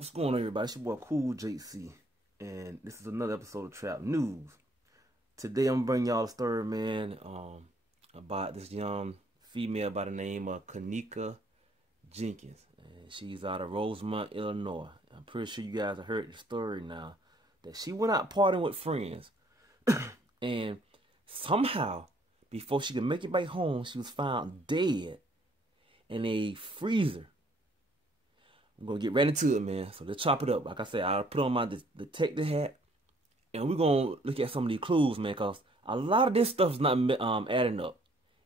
What's going on, everybody? It's your boy Cool JC, and this is another episode of Trap News. Today, I'm bringing y'all a story, man, about this young female by the name of Kenneka Jenkins, and she's out of Rosemont, Illinois. I'm pretty sure you guys have heard the story now that she went out partying with friends, and somehow, before she could make it back home, she was found dead in a freezer. I'm going to get right into it, man. So let's chop it up. Like I said, I'll put on my detective hat. And we're going to look at some of these clues, man. Because a lot of this stuff is not adding up.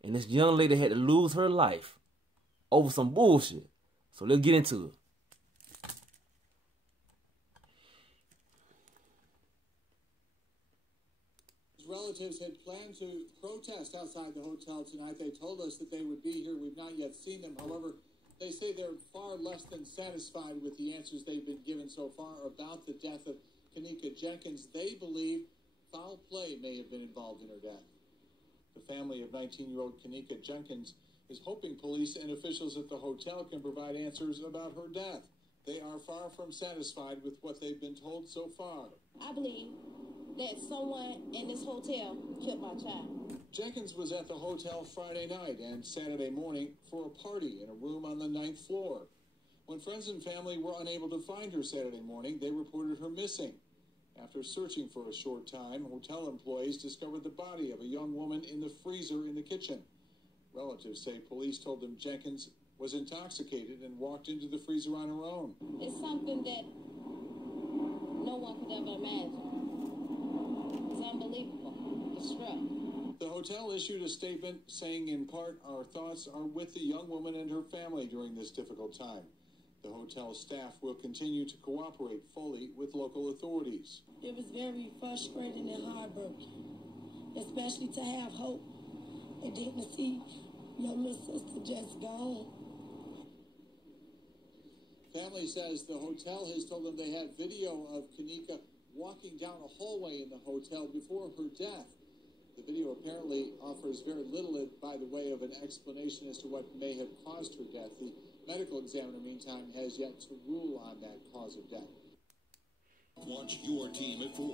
And this young lady had to lose her life over some bullshit. So let's get into it. Relatives had planned to protest outside the hotel tonight. They told us that they would be here. We've not yet seen them. However, they say they're far less than satisfied with the answers they've been given so far about the death of Kenneka Jenkins. They believe foul play may have been involved in her death. The family of 19-year-old Kenneka Jenkins is hoping police and officials at the hotel can provide answers about her death. They are far from satisfied with what they've been told so far. I believe that someone in this hotel killed my child. Jenkins was at the hotel Friday night and Saturday morning for a party in a room on the 9th floor. When friends and family were unable to find her Saturday morning, they reported her missing. After searching for a short time, hotel employees discovered the body of a young woman in the freezer in the kitchen. Relatives say police told them Jenkins was intoxicated and walked into the freezer on her own. It's something that no one could ever imagine. It's unbelievable. Distraught. The hotel issued a statement saying, in part, our thoughts are with the young woman and her family during this difficult time. The hotel staff will continue to cooperate fully with local authorities. It was very frustrating and heartbreaking, especially to have hope and then to see your little sister just gone. Family says the hotel has told them they have video of Kenneka walking down a hallway in the hotel before her death. The video apparently offers very little by the way of an explanation as to what may have caused her death. The medical examiner, meantime, has yet to rule on that cause of death. Watch your team at 4.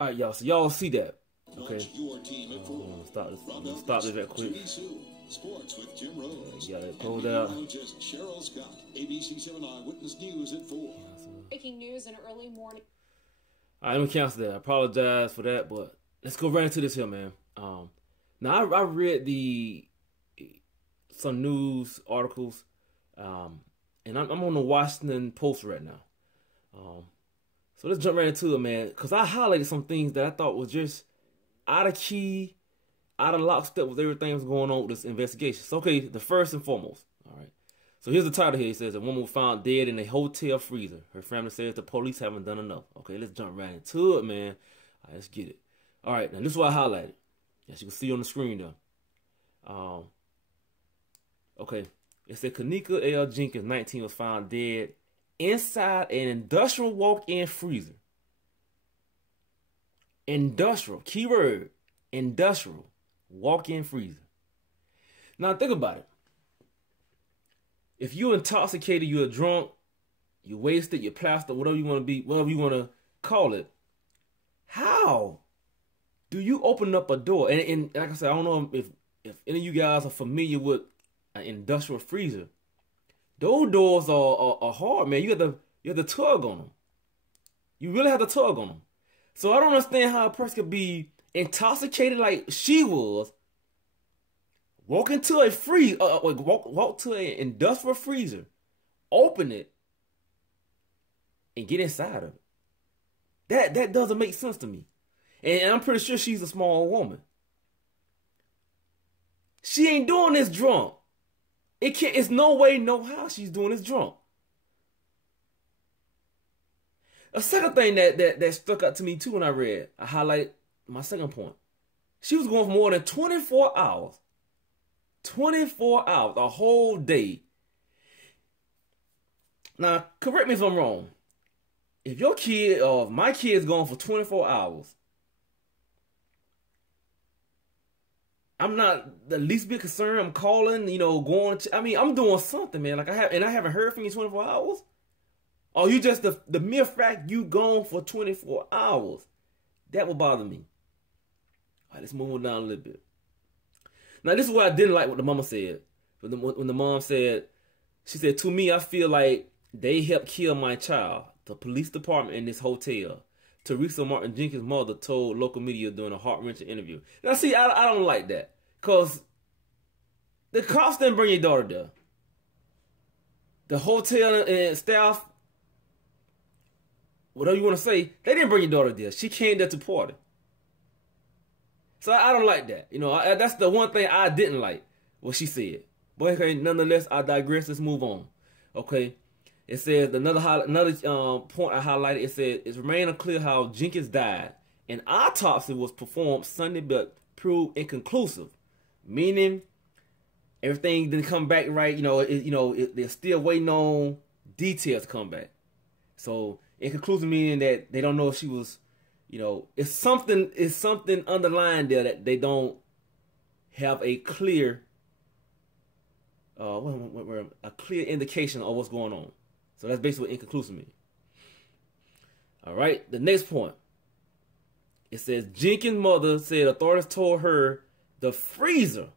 All right, y'all. So y'all see that. Okay. Watch your team at 4. Stop this real quick. Sports with Jim Rose. You got it pulled out. Cheryl Scott, ABC 7 Eyewitness News at 4. Breaking news in early morning. All right, let me cancel that. I apologize for that, but let's go right into this here, man. Now I read some news articles, and I'm on the Washington Post right now. So let's jump right into it, man, because I highlighted some things that I thought was just out of key, out of lockstep with everything that's going on with this investigation. So, okay, the first and foremost, all right. So here's the title here. It says, a woman was found dead in a hotel freezer. Her family says the police haven't done enough. Okay, let's jump right into it, man. All right, let's get it. All right, now this is what I highlighted. As you can see on the screen there. Okay, it said Kenneka L. Jenkins, 19, was found dead inside an industrial walk-in freezer. Industrial, keyword, industrial walk-in freezer. Now think about it. If you're intoxicated, you're drunk, you're wasted, you're plastered, whatever you want to be, whatever you want to call it, how do you open up a door? And like I said, I don't know if any of you guys are familiar with an industrial freezer. Those doors are hard, man. You have to tug on them. You really have to tug on them. So I don't understand how a person could be intoxicated like she was, walk into a walk to an industrial freezer, open it, and get inside of it. That doesn't make sense to me. And I'm pretty sure she's a small woman. She ain't doing this drunk. It's no way, no how she's doing this drunk. A second thing that stuck out to me too when I highlighted my second point. She was going for more than 24 hours. 24 hours, a whole day. Now, correct me if I'm wrong. If your kid or if my kid's going for 24 hours, I'm not the least bit concerned. I'm calling, going. I'm doing something, man. Like I haven't heard from you 24 hours. Or you just the mere fact you gone for 24 hours, that will bother me. All right, let's move on down a little bit. Now, this is what I didn't like what the mama said. When the mom said, she said, to me, I feel like they helped kill my child. The police department in this hotel. Teresa Martin Jenkins' mother told local media during a heart-wrenching interview. Now, see, I don't like that. Because the cops didn't bring your daughter there. The hotel and staff, whatever you want to say, they didn't bring your daughter there. She came there to party. So I don't like that. That's the one thing I didn't like, what she said. But okay, nonetheless, I digress. Let's move on. Okay. It says, another point I highlighted, it said, it's remaining unclear how Jenkins died. An autopsy was performed Sunday, but proved inconclusive. Meaning, everything didn't come back right. They're still waiting on details to come back. So, inconclusive meaning that they don't know if she was, it's something underlying there that they don't have a clear, a clear indication of what's going on. So that's basically what inconclusive means. All right, the next point. It says Jenkins' mother said authorities told her the freezer,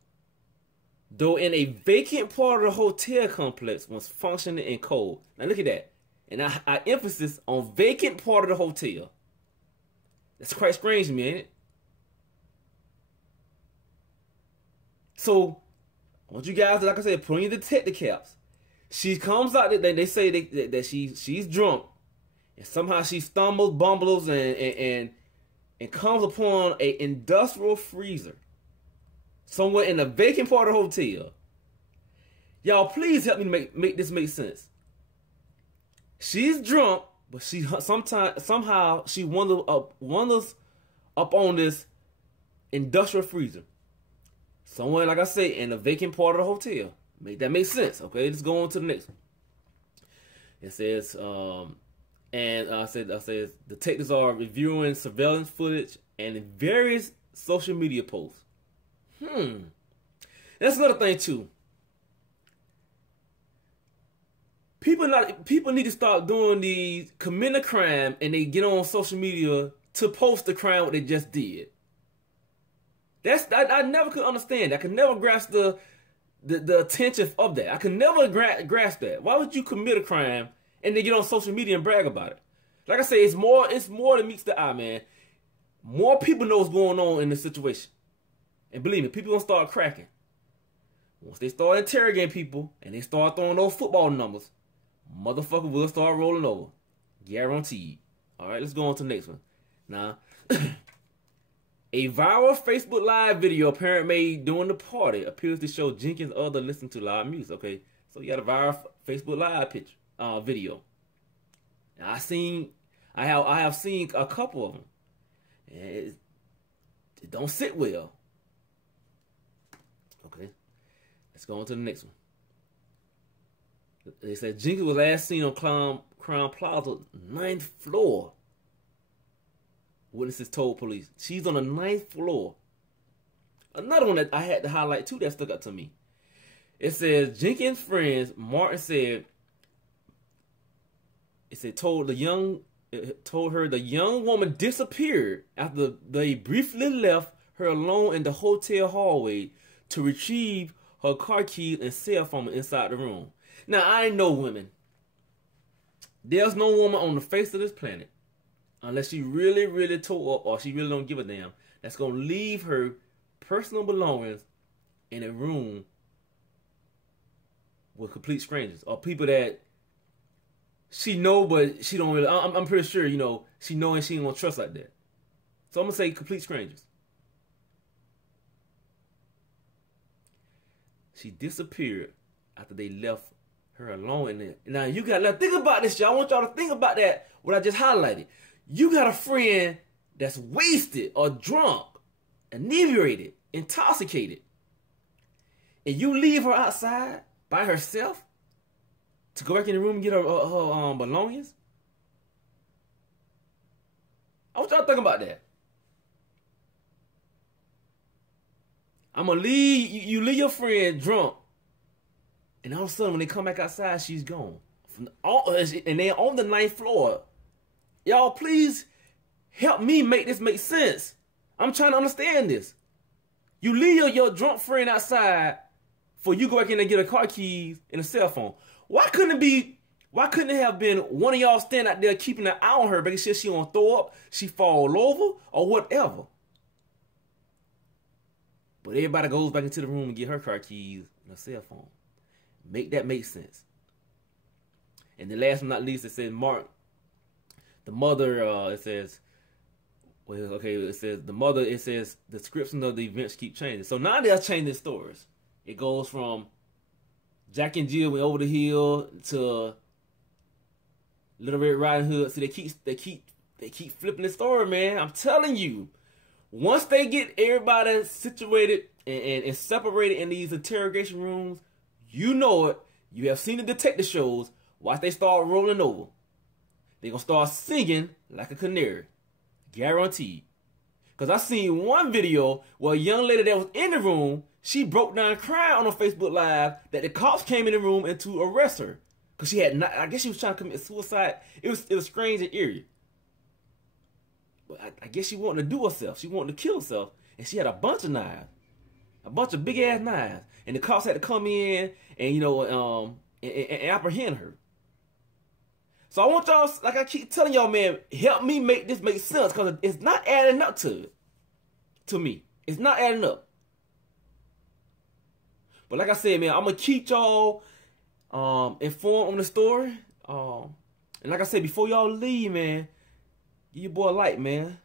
though in a vacant part of the hotel complex, was functioning and cold. Now look at that. And I emphasis on vacant part of the hotel. That's quite strange to me, ain't it? So, I want you guys, like I said, put on your detective caps. She comes out, they say that she's drunk. And somehow she stumbles, bumbles, and comes upon an industrial freezer somewhere in the vacant part of the hotel. Y'all, please help me make this make sense. She's drunk, but somehow she wanders up on this industrial freezer somewhere, like I say, in the vacant part of the hotel. Make that make sense? Okay, let's go on to the next one. It says, I said detectives are reviewing surveillance footage and various social media posts. That's another thing too. People need to stop doing these, commit a crime, and they get on social media to post the crime what they just did. I never could understand that. I could never grasp the attention of that. I could never grasp that. Why would you commit a crime and then get on social media and brag about it? Like I say, it's more than meets the eye, man. More people know what's going on in this situation. And believe me, people gonna start cracking. Once they start interrogating people and they start throwing those football numbers, motherfucker will start rolling over. Guaranteed. Alright, let's go on to the next one. Now, a viral Facebook Live video apparently made during the party appears to show Jenkins' other listening to loud music. Okay, so you got a viral Facebook Live video. Now, I have seen a couple of them, and it don't sit well. Okay, let's go on to the next one. They said Jenkins was last seen on Crown Plaza, 9th floor. Witnesses told police. She's on the 9th floor. Another one that I had to highlight too that stuck out to me. It says Jenkins' friends, Martin said, told her the young woman disappeared after they briefly left her alone in the hotel hallway to retrieve her car keys and cell phone inside the room. Now, I know women. There's no woman on the face of this planet, unless she really, really told or she really don't give a damn, that's going to leave her personal belongings in a room with complete strangers or people that she know but she don't really, I'm pretty sure, she know and she ain't going to trust like that. So I'm going to say complete strangers. She disappeared after they left her alone in there. Now, you got to think about this, y'all. I want y'all to think about that, what I just highlighted. You got a friend that's wasted or drunk, inebriated, intoxicated, and you leave her outside by herself to go back in the room and get her belongings? I want y'all to think about that. I'm gonna leave you leave your friend drunk, and all of a sudden when they come back outside, she's gone. And they're on the 9th floor. Y'all, please help me make this make sense. I'm trying to understand this. You leave your drunk friend outside for you go back in and get a car keys and a cell phone. Why couldn't it have been one of y'all stand out there keeping an eye on her, making sure she don't throw up, she fall over, or whatever? But everybody goes back into the room and get her car keys and a cell phone. Make that make sense. And then last but not least, it says Mark, the mother, it says, well, okay, it says the mother, it says the description of the events keep changing. So now they're changing stories. It goes from Jack and Jill went over the hill to Little Red Riding Hood. So they keep flipping the story, man. I'm telling you. Once they get everybody situated and separated in these interrogation rooms, you know it. You have seen the detective shows. Watch they start rolling over. They're going to start singing like a canary. Guaranteed. Because I seen one video where a young lady that was in the room, she broke down crying on her Facebook Live that the cops came in the room and to arrest her. Because she had not, I guess she was trying to commit suicide. It was strange and eerie. But I guess she wanted to do herself. She wanted to kill herself. And she had a bunch of knives. A bunch of big-ass knives. And the cops had to come in and, you know, and apprehend her. So I want y'all, like I keep telling y'all, man, help me make this make sense. Because it's not adding up to me. It's not adding up. But like I said, man, I'm going to keep y'all informed on the story. And like I said, before y'all leave, man, give your boy a like, man.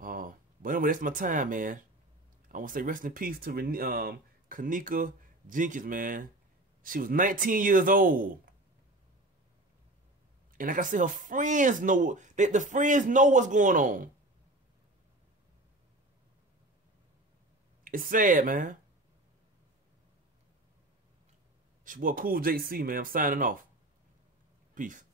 But anyway, that's my time, man. I want to say rest in peace to Kenneka Jenkins, man. She was 19 years old. And like I said, her friends know, the friends know what's going on. It's sad, man. It's your boy Cool JC, man. I'm signing off. Peace.